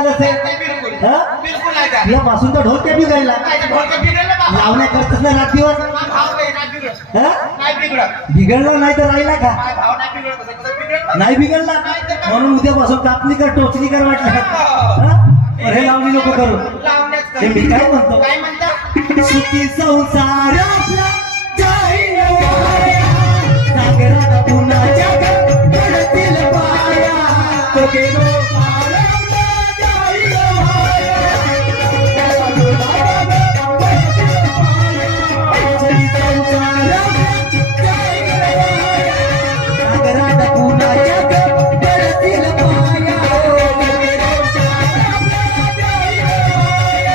निघालच आहे बिलकुल हा? बिलकुल नाही का यापासून तर ढोलक्या बिघडला ढोलकं बिघडलं बा लावण्या करतच नाही रात दिवस भाव नाही बिघडत हा? नाही बिघडत बिघडला नाही तर राहिला का माझा भाव नाही बिघडत कसं बिघडलं नाही बिघडला म्हणून उद्यापासून कापणी कर टोचणी कर वाटलं हा? पण हे लावणी नको करू लावण्यात हे मी काय म्हणतो काय म्हणता सुखी संसार आपला जाईल वाया. सागरात पुन्हा जग पडतील पाया. तो गेलो पार आपला जाईल वाया. सुखी संसार आपला जाईल वाया. सागरात पुन्हा जग पडतील पाया. तो गेलो पार आपला जाईल वाया.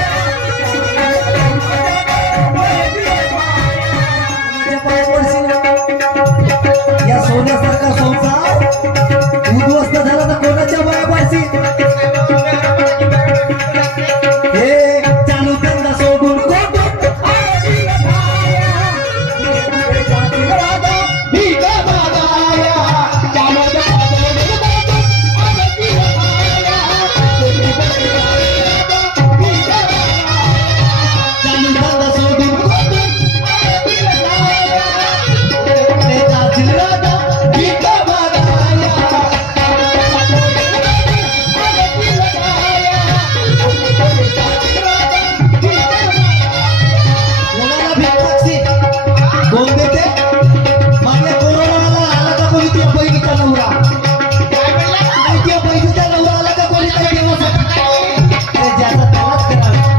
या सोन्यासारखा संसार उद्ध्वस्त झाला तर कोणाच्या बरोबरची हे चालू धंदा सोडून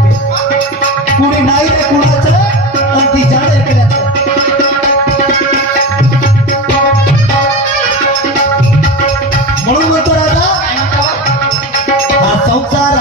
पुढे नाही रे कुणाचं अगदी जाणे केल्याचं म्हणून म्हणतो राजा हा संसार